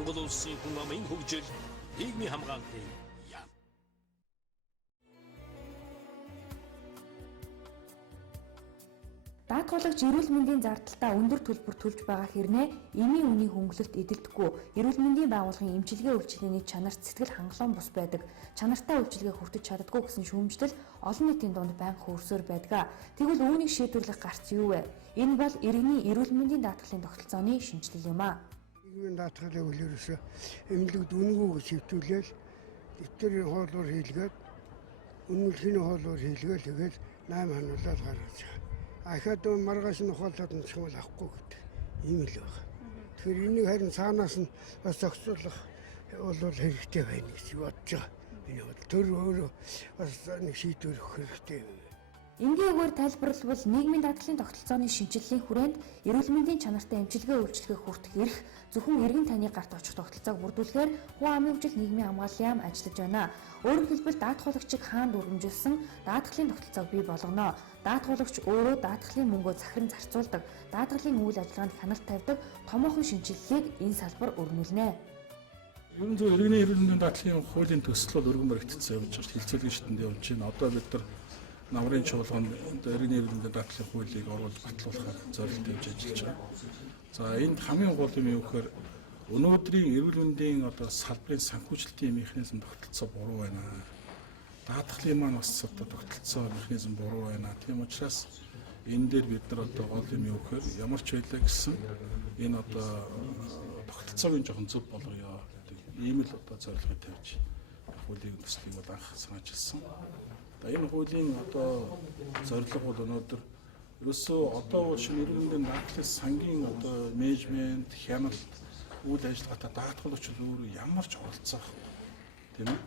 Монгол улсын хүн амын хөгжил, нийгмийн хамгаалтын яам. Даатгуулагч эрүүл мэндийн зардалтаа өндөр төлбөр төлж байгаа хэрнээ эмийн үнийг хөнгөлөлт эдэлдэггүй, эрүүл мэндийн байгууллагын эмчилгээ үйлчилгээний чанарт сэтгэл хангалуун бус байдаг, чанартай үйлчилгээ хүртэж чаддаггүй гэсэн шүүмжлэл олон нийтийн дунд байнга хөрсөөр байдаг. Тэгвэл үүнийг шийдвэрлэх гарц юу вэ? Энэ бол иргэний эрүүл мэндийн даатгалын тогтолцооны шинжилэл юм а. Нийгмийн даатгалыг үлээрсэн эмнэлэгт үнгүүг шивтүүлээл дэвтэрийн хоолоор хийлгээд үнэлгээний хоолоор хийлгээл тэгээд 8 хоноглол гаргаж байгаа. Ахад маргааш нь ухаалаад нь чимэл авахгүй гэдэг ийм л байна. Тэгэхээр энийг харин цаанаас нь бас зохицуулах бол хэрэгтэй байна гэж бодож байгаа. Энэ бол төр өөрөө бас нэг шийдвэр өгөх хэрэгтэй юм. Энгийгээр тайлбарлавал нийгмийн даатгалын тогтолцооны шинжилгээний хүрээнд эрүүл мэндийн чанартай эмчилгээ үйлчилгээ хүртэх эрх зөвхөн иргэн таны гарт очих тогтолцоог бүрдүүлэхээр хүн амын хөгжил нийгмийн хамгааллын яам ажиллаж байна. Өөрөөр хэлбэл даатгуулагчийг хаанд өргөмжилсөн даатгалын тогтолцоог бий болгоно. Даатгуулагч өөрөө даатгалын мөнгөө захиран зарцуулдаг, даатгалын үйл ажиллагаанд хяналт тавьдаг томоохон шинжилгээг энэ салбар өргөнүүлнэ. Ерөн зөв иргэний эрүүл мэндийн даатгалын хуулийн төсөл бол өргөн баригдсан явж байгаа хилцүүлгийн шатнд явж байна. Одоо бид нар намрын чуулганд иргэний эрүүл мэндийн даатгалын хуулийг оруулж батлуулахаар зорилт тавьж ажиллаж байгаа. За энд хамгийн гол юм юу гэхээр өнөөдрийн эрүүл мэндийн одоо салбарын санхүүжилтийн механизм тогтолцоо буруу байна. Даатгалын маань бас одоо тогтолцоо механизм буруу байна. Тийм учраас энэ дээр бид нар одоо гол юм юу гэхээр ямар ч байлаа гэсэн энэ одоо тогтолцоог жоохон зөв болгоё гэдэг ийм л одоо зорилгыг тавьж хуулийн төслийг бол анх санаачилсан. Энэ хуулийн одоо зорилго бол өнөөдөр ерөөсөө одоо шинэ эрүүл мэндийн даатгалын сангийн одоо менежмент, хяналт, үйл ажиллагаатай даатгалагч өөрөө ямар ч оролцох тийм ээ.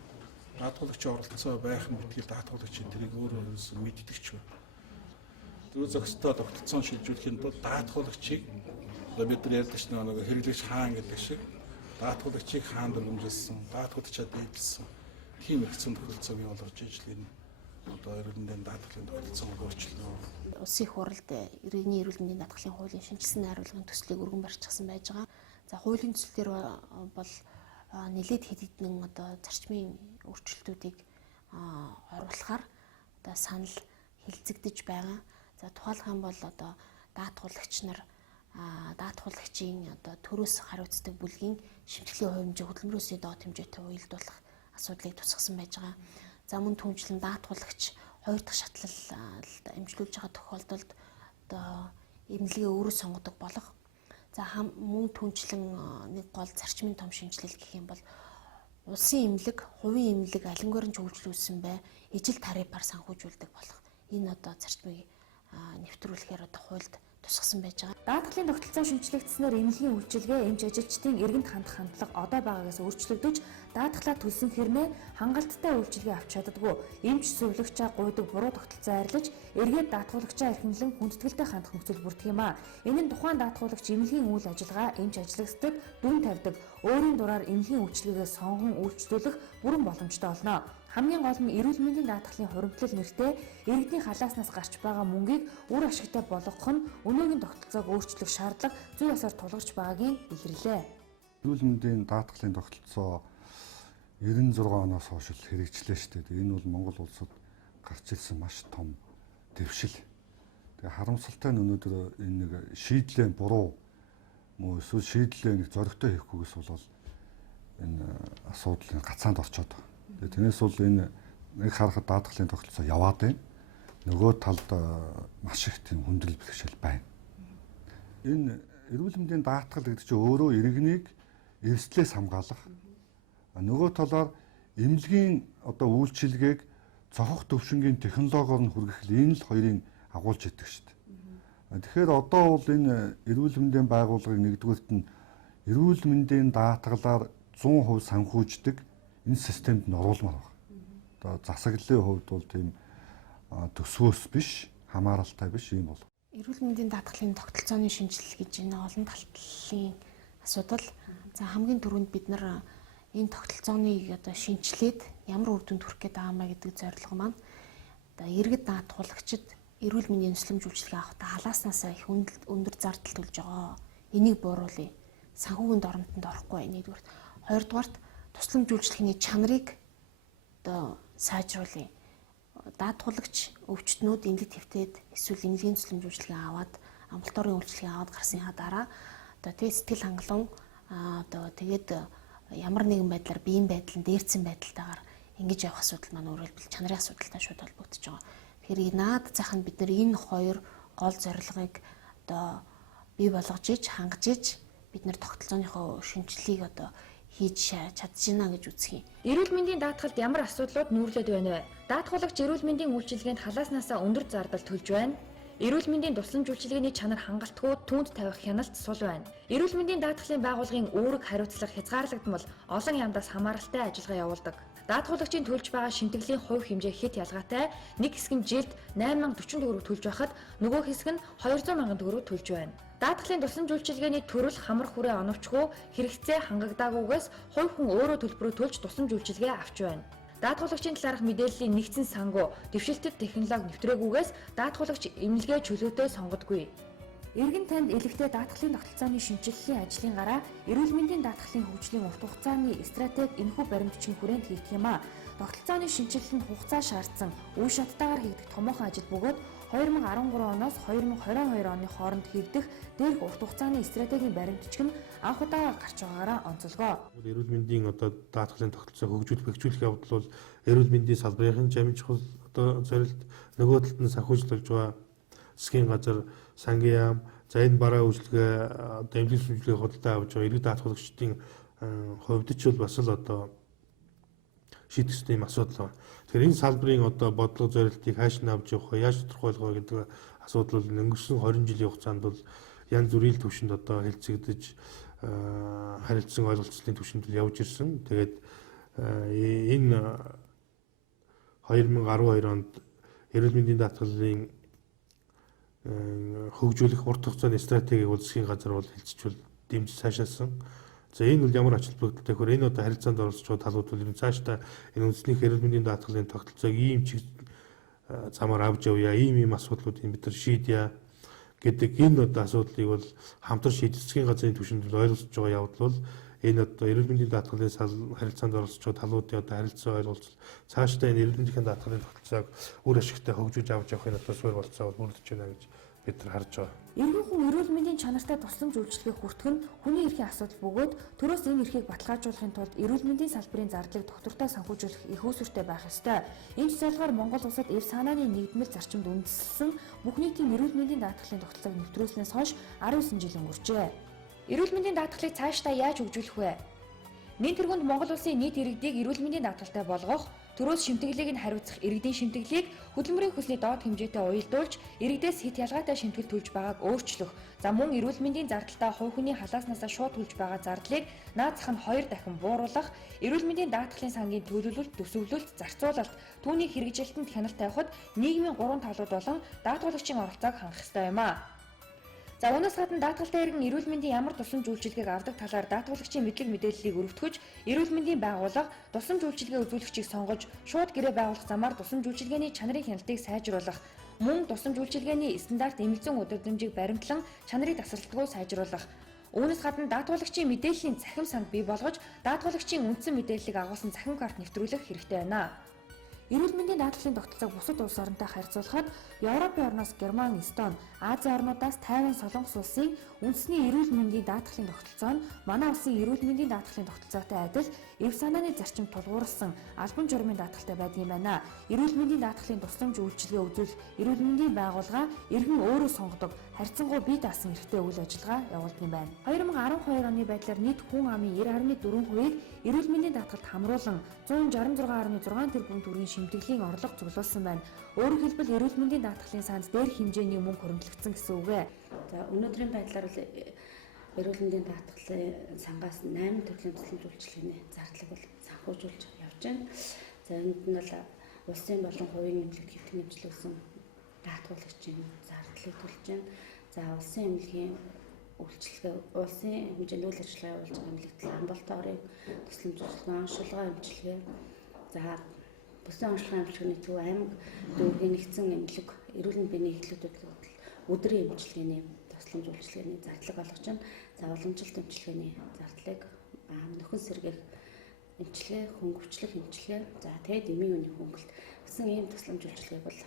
Даатгалагчийн оролцоо байх нь битгий даатгалагчийн тэрийг өөрөө мэддэг ч байна. Зөв зохистой тогтолцоон шилжүүлэхийн тулд даатгалагчийг одоо бид нар ярьдаг чинь нэг хэрэглэгч хаан гэдэг шиг даатгалагчийг хаанд өргөмжилсөн, даатгалагчаа дээдлсэн тийм хэрэгцээ тогтолцоог бий болгож ижил энэ одоо эрүүл мэндийн даатгалын тогтолцоог өөрчлөлөө. Улсын их хурлд иргэний эрүүл мэндийн даатгалын хуулийн шинжилсэн хариулгын төслийг өргөн барьчихсан байж байгаа. За хуулийн төслөөр бол нэлээд хэд хэдэн одоо зарчмын өөрчлөлтүүдийг оруулахаар одоо санал хилцэгдэж байгаа. За тухайлх юм бол одоо даатгуулагч нар даатгуулагчийн одоо төрөөс хариуцдаг бүлгийн шимтгэлийн хувь хэмжээ хөдөлмөрөөсөө доод хэмжээтэй уялдуулах асуудлыг тусгасан байж байгаа. За мөн түүнчлэн даатгуулагч 2 дахь шатлалд эмчилүүлж байгаа тохиолдолд одоо эмнэлгээ өөрөө сонгодог болох. За мөн түүнчлэн нэг гол зарчмын том шинжилэл гэх юм бол улсын эмнэлэг, хувийн эмнэлэг алингээр нь зөвлөлүүлсэн бай ижил тарифаар санхүүжүүлдэг болох. Энэ одоо зарчмыг нэвтрүүлэхээр одоо хуульд тусгасан байж байгаа. Даатгалын тогтолцоо шинжилэгдснээр эмнэлгийн үйлчилгээ, эмч ажилчдын эргэнт хандах хандлага одоо байгаагаас өөрчлөгдөж, даатгалаа төлсөн хэрнээ хангалттай үйлчилгээ авч чаддаггүй. Эмч зөвлөгчөө гуйдаг буруу тогтолцоо арилж, эргээд даатгуулагчаа эрхэмлэн хүндэтгэлтэй хандах нөхцөл бүрдэх юм а. Энэ нь тухайн даатгуулагч эмнэлгийн үйл ажиллагаа, эмч ажиллагчдад дүн тавьдаг, өөрийн дураар эмнэлгийн үйлчилгээгээ сонгон үйлчлүүлэх бүрэн боломжтой болно. Хамгийн гол нь эрүүл мэндийн даатгалын хуримтлал нэртэй иргэдийн халааснаас гарч байгаа мөнгийг үр ашигтай болгох нь өнөөгийн тогтолцоог өөрчлөх шаардлага зүй ёсоор тулгарч байгаагийн илэрлээ. Эрүүл мэндийн даатгалын тогтолцоо 96 оноос хойш хэрэгжлээ шүү дээ. Энэ бол Монгол улсад гарч ирсэн маш том дэвшил. Тэгээ харамсалтай нь өнөөдөр энэ нэг шийдлээ буруу мөн эсвэл шийдлээ нэг зоригтой хийхгүйгээс бол энэ асуудал гацаанд орчоод байна. Тэрнээс бол энэ нэг харахад даатгалын тогтолцоо яваад байна. Нөгөө талд маш их тийм хүндрэл бэрхшээл байна. Энэ эрүүл мэндийн даатгал гэдэг чинь өөрөө иргэнийг эрсдлээс хамгаалах. Нөгөө талаар эмнэлгийн одоо үйлчилгээг цохох төвшингийн технологиор нь хүргэх энэ л хоёрын агуулж идэг шүү дээ. Тэгэхээр одоо бол энэ эрүүл мэндийн байгууллагыг нэгдүгээрт нь эрүүл мэндийн даатгалаар 100% санхүүждэг энэ системд нь оруулмаар байна. Одоо засаглалын хувьд бол тийм төсвөөс биш, хамааралтай биш юм бол. Эрүүл мэндийн даатгалын тогтолцооны шинжилэл гэж энэ олон талын асуудал. За хамгийн түрүүнд бид нар энэ тогтолцооныг одоо шинжилээд ямар үр дүнд хүрэх гээд байгаа маа гэдэг зорилго маань одоо иргэд даатгуулагчид эрүүл мэндийн нөхцөлөмж үйлчилгээ авахдаа халааснаас их өндөр зардал төлж байгаа. Энийг бууруулъя. санхүүгийн доромтонд орохгүй байна нэгдүгээр. Хоёрдугаарт тусламж үйлчлэгээний чанарыг одоо сайжруулъя. Даатгуулагч өвчтнүүд эмнэлэг твтээд эсвэл эмнэлгийн тусламж үйлчилгээ аваад амбулаторийн үйлчилгээ аваад гарсныхаа дараа одоо тэгээ сэтгэл хангалуун одоо тэгээд ямар нэгэн байдлаар биеийн байдал нь дээрцэн байдалтайгаар ингэж явах асуудал маань өөрөлдөл чанарын асуудалтай шууд холбогдож байгаа. Тэгэхээр наад зах нь бид нар энэ хоёр гол зорилгыг одоо бий болгож иж хангаж иж бид нар тогтолцооныхоо шинжилгээг одоо хийж чадчихна гэж үзэх юм. Эрүүл мэндийн даатгалд ямар асуудлууд нүүрлээд байна вэ? Даатгуулагч эрүүл мэндийн үйлчилгээнд халааснасаа өндөр зардал төлж байна. Эрүүл мэндийн тусламж үйлчилгээний чанар хангалтгүй түүнд тавих хяналт сул байна. Эрүүл мэндийн даатгалын байгууллагын үүрэг хариуцлага хязгаарлагдмал олон яамдаас хамааралтай ажиллагаа явуулдаг. Даатгуулагчийн төлж байгаа шимтгэлийн хувь хэмжээ хэд ялгаатай. Нэг хэсэг нь жилд 8,040 төгрөг төлж байхад нөгөө хэсэг нь 200,000 төгрөг төлж байна. Даатгалын тусламж үйлчилгээний төрөл хамар хүрээ оновчгүй хэрэгцээ хангагдаагүйгээс хувь хүн өөрөө төлбөрөө төлж тусламж үйлчилгээ авч байна. Даатгуулагчийн талаарх мэдээллийн нэгдсэн сангуу дэвшилтэд технологи нэвтрээгүйгээс даатгуулагч эмнэлгээ чөлөөтэй сонгодгүй. Иргэн танд элэгтэй даатгалын тогтолцооны шинжилгэлийн ажлын гараа эрүүл мэндийн даатгалын хөгжлийн урт хугацааны стратеги энэхүү баримтчин хүрээнд хийгдэх юм а. Тогтолцооны шинжилгэнд хугацаа шаардсан үе шаттайгаар хийгдэх томоохон ажил бөгөөд 2013 оноос 2022 оны хооронд хийгдэх дээрх урт хугацааны стратегийн баримтчиг нь анх удаа гарч байгаагаараа онцолгоо. Эрүүл мэндийн одоо даатгалын тогтолцоо хөгжүүлэх бэхжүүлэх явдал бол эрүүл мэндийн салбарын жамин чухал одоо зорилт, нөгөө талд нь санхүүжилж байгаа засгийн газар, сангийн яам, за энэ бараа үйлчилгээ одоо эмнэлгийн үйлчилгээ худалдаа авч байгаа иргэд даатгалагчдын хувьд ч бол бас л одоо шийдэх ёстой юм асуудал байна. Тэгэхээр энэ салбарын одоо бодлого зорилтыг хааш нь авч явах вэ, яаж тодорхойлох вэ гэдэг асуудал бол өнгөрсөн 20 жилийн хугацаанд бол янз бүрийн төвшөнд одоо хэлцэгдэж харилцан ойлголцлын төвшөнд явж ирсэн. Тэгээд энэ 2012 онд эрүүл мэндийн даатгалын хөгжүүлэх урт хугацааны стратегийг бол засгийн газар бол хэлцчихвэл дэмжиж цаашаасан. За энэ бол ямар ач холбогдолтой гэхээр энэ одоо харилцаанд оролцож байгаа талууд бол энэ цаашдаа энэ үндэсний эрүүл мэндийн даатгалын тогтолцоог ийм чиг замаар авч явъя, ийм асуудлуудыг бид нар шийдъя гэдэг энэ одоо асуудлыг бол хамтран шийдэх засгийн газрын түвшинд ойлголцож байгаа явдал бол энэ одоо эрүүл мэндийн даатгалын харилцаанд оролцож байгаа талуудын одоо харилцаа ойлголцол цаашдаа энэ эрүүл мэндийн даатгалын тогтолцоог үр ашигтай хөгжүүлж авч явахын одоо суурь болцоо бүрдэж байна гэж бид нар харж байгаа. Иргэн хүн эрүүл мэндийн чанартай тусламж үйлчилгээ хүртэх нь хүний эрхийн асуудал бөгөөд төрөөс энэ эрхийг баталгаажуулахын тулд эрүүл мэндийн салбарын зардлыг доктортой санхүүжүүлэх их үүсвэртэй байх ёстой. Энэ зорилгоор Монгол улсад эв санааны нэгдмэл зарчимд үндэслэн бүх нийтийн эрүүл мэндийн даатгалын тогтолцоог нэвтрүүлснээс хойш 19 жил өнгөрчээ. Эрүүл мэндийн даатгалыг цаашдаа яаж хөгжүүлэх вэ? Нийт тэргуунд Монгол улсын нийт иргэдийг эрүүл мэндийн даатгалтай болгох, төрөөс шимтгэлийг нь хариуцах иргэдийн шимтгэлийг хөдөлмөрийн хөлсний доод хэмжээтэй уялдуулж, иргэдээс хэд ялгаатай шимтгэл төлж байгааг өөрчлөх. За мөн эрүүл мэндийн зардалтаа хувь хүний халааснасаа шууд төлж байгаа зардлыг наад зах нь 2 дахин бууруулах, эрүүл мэндийн даатгалын сангийн төлөвлөлт, төсөвлөлт, зарцуулалт, түүний хэрэгжилтэнд хяналт тавихад нийгмийн 3 талууд болон даатгуулагчийн оролцоог хангах ёстой юм а. За үүнээс гадна даатгалтай иргэн эрүүл мэндийн ямар тусламж үйлчилгээг авдаг талаар даатгуулагчийн мэдлэг мэдээллийг өргөтгөж, эрүүл мэндийн байгууллага тусламж үйлчилгээ үзүүлэгчийг сонгож, шууд гэрээ байгуулах замаар тусламж үйлчилгээний чанарын хяналтыг сайжруулах, мөн тусламж үйлчилгээний стандарт эмнэлзэн удирдамжийг баримтлан чанарыг тасралтгүй сайжруулах. Үүнээс гадна даатгуулагчийн мэдээллийн цахим санг бий болгож, даатгуулагчийн үндсэн мэдээллийг агуулсан цахим карт нэвтрүүлэх хэрэгтэй байна. Эрүүл мэндийн даатгалын тогтолцоог бусад улс оронтой харьцуулахад Европын орноос Герман, Эстони, Азийн орнуудаас Тайван, Солонгос улсын үндэсний эрүүл мэндийн даатгалын тогтолцоо нь манай улсын эрүүл мэндийн даатгалын тогтолцоотой адил эв санааны зарчимд тулгуурласан албан журмын даатгалтай байдаг юм байна. Эрүүл мэндийн даатгалын тусламж үйлчилгээ үзүүлэх эрүүл мэндийн байгууллага иргэн өөрөө сонгодог харьцангуй бие даасан эрхтэй үйл ажиллагаа явуулдаг юм байна. 2012 оны байдлаар нийт хүн амын 90.4%-ийг эрүүл мэндийн даатгалд хамруулан 166.6 тэрбум төгрөгийн шимтгэлийн орлого цуглуулсан байна. Өөрөөр хэлбэл эрүүл мэндийн даатгалын санд дээр хэмжээний мөнгө хөрөнгөлөгдсөн гэсэн үг ээ. За өнөөдрийн байдлаар бол эрүүл мэндийн даатгалын сангаас 8 төрлийн тусламж үйлчилгээний зардлыг бол санхүүжүүлж явж байна. За энд нь бол улсын болон хувийн эмнэлэгт хэвтэн нэмжлүүлсэн даатгуулагчийн зардлыг төлж байна. За улсын эмнэлгийн үйлчилгээ, улсын хэмжээнд үйл ажиллагаа явуулж байгаа эмнэлэгт амбулаторийн тусламж үйлчилгээ, онцлогоо эмчилгээ, за бүсэн онцлогоо эмчилгээний төв аймаг дүүргийн нэгдсэн эмнэлэг, эрүүл мэндийн эхлэлүүд өдрийн эмчилгээний тусламж үйлчилгээний зардлыг олгож байна. За уламжилт эмчилгээний зардлыг нөхөн сэргээх эмчилгээ, хөнгөвчлөх эмчилгээ, за тэгээд эмийн үний хөнгөлт гэсэн ийм тусламж үйлчилгээг бол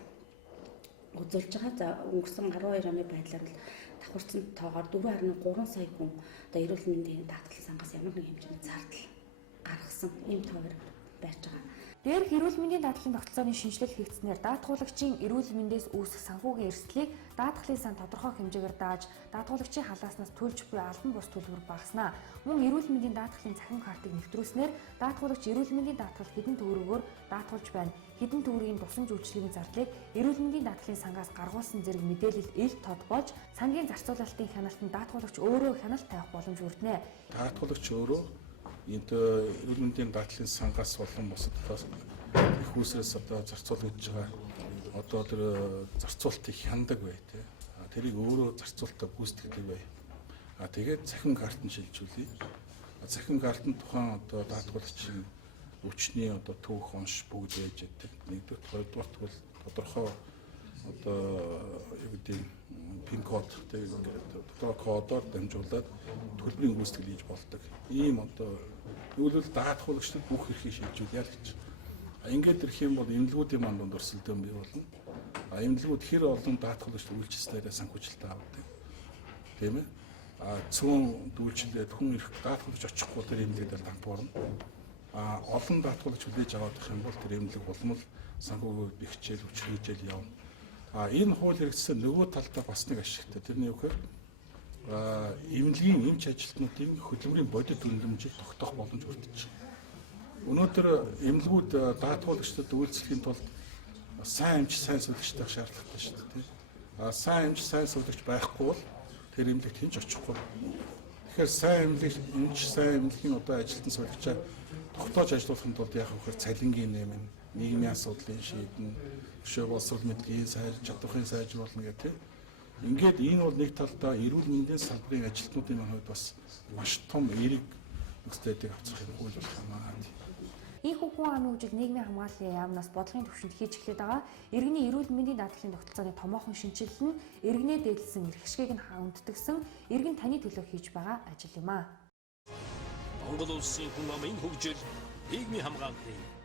үзүүлж байгаа. За өнгөрсөн 12 оны байдлаар бол давхарцсан тоогоор 4.3 сая хүн одоо эрүүл мэндийн даатгалын сангаас ямар нэгэн хэмжээний зардал гаргасан ийм товар байж байгаа. Дээрх эрүүл мэндийн даатгалын тогтолцооны шинжилэл хийгдснээр даатгуулагчийн эрүүл мэндээс үүсэх санхүүгийн эрсдлийг даатгалын сан тодорхой хэмжээгээр дааж, даатгуулагчийн халааснаас төлж буй албан бус төлбөр багаснаа. Мөн эрүүл мэндийн даатгалын цахим картыг нэвтрүүлснээр даатгуулагч эрүүл мэндийн даатгал хэдэн төгрөгөөр даатгуулж байна, хэдэн төгрөгийн тусламж үйлчилгээний зардлыг эрүүл мэндийн даатгалын сангаас гаргуулсан зэрэг мэдээлэл ил тод болж, сангийн зарцуулалтын хяналтанд даатгуулагч өөрөө хяналт тавих боломж бүрднэ. Даатгуулагч өөрөө энд эрүүл мэндийн даатгалын сангаас болон бусадаас их усээс одоо зарцуулж байгаа одоо тэр зарцуултыг хяндаг бай тээ. Тэрийг өөрөө зарцуулалтаа гүйцэтгэдэг бай. Тэгээд цахим картын шилжүүлээ. Цахим картын тухайн одоо даатгуулагчийн өвчний одоо түүх онш бүгд байж байдаг. Нэгдүгээр, хоёрдугаар бол тодорхой одоо юу гэдэг пин код тэгээд тодорхой кодоор дамжуулаад төлбөрийн гүйцэтгэл хийж болдог. Ийм одоо өвлөл даатгуулагчдад бүх эрхийг шилжүүлъя л гэж. Ингээд ирэх юм бол эмнэлгүүдийн мандунд өрсөлдөөн бий болно. Эмнэлгүүд хэр олон даатгуулагчд үйлчлэлээр санхүүжилтээ авдаг. Тийм ээ. Цөөн дүүлчлээд хүн ирэх даатгуулагч очихгүй тэр эмнэлгээр дампуурна. Олон даатгуулагч хүлээж аваад их юм бол тэр эмнэлэг улмал санхүүгөө бэхжээл хүчрхийлжэл явна. Энэ хууль хэрэгжсэн нөгөө талдаа бас нэг ашигтай. Тэрний үгээр эмнэлгийн эмч ажилтнуудын хөдөлмөрийн бодит үнэлэмжийг тогтоох боломж бүрдэж байна. Өнөөдөр эмнэлгүүд даатгуулагчдад үйлчлэхийн тулд сайн эмч, сайн сувлагчтай шаардлагатай шүү дээ. Сайн эмч, сайн сувлагч байхгүй бол тэр эмнэлэгт хинч очихгүй. Тэгэхээр сайн эмч, сайн эмнэлгийн одоо ажилтан сувлагчаа тогтоож ажиллуулахын тулд яах вэ гэхээр цалингийн нэмэн, нийгмийн асуудлын шийдэн, өшөө боловсрол мэдлэгийн чадварын сайжруулна гэх тийм. Ингээд энэ бол нэг талдаа эрүүл мэндийн салбарын ажилтнуудын хувьд бас маш том эерэг нөхцөлийг авчрах хууль болох юм аа. Ийхүү хүн амын хөгжил нийгмийн хамгааллын яамнаас бодлогын түвшинд хийж эхлэх байгаа. Иргэний эрүүл мэндийн даатгалын тогтолцооны томоохон шинжилэл нь иргэнээ дээдлсэн эрх ашгийг нь хүндэтгсэн иргэн таны төлөө хийж байгаа ажил юм аа. Монгол улсын хүн амын хөгжил нийгмийн хамгааллын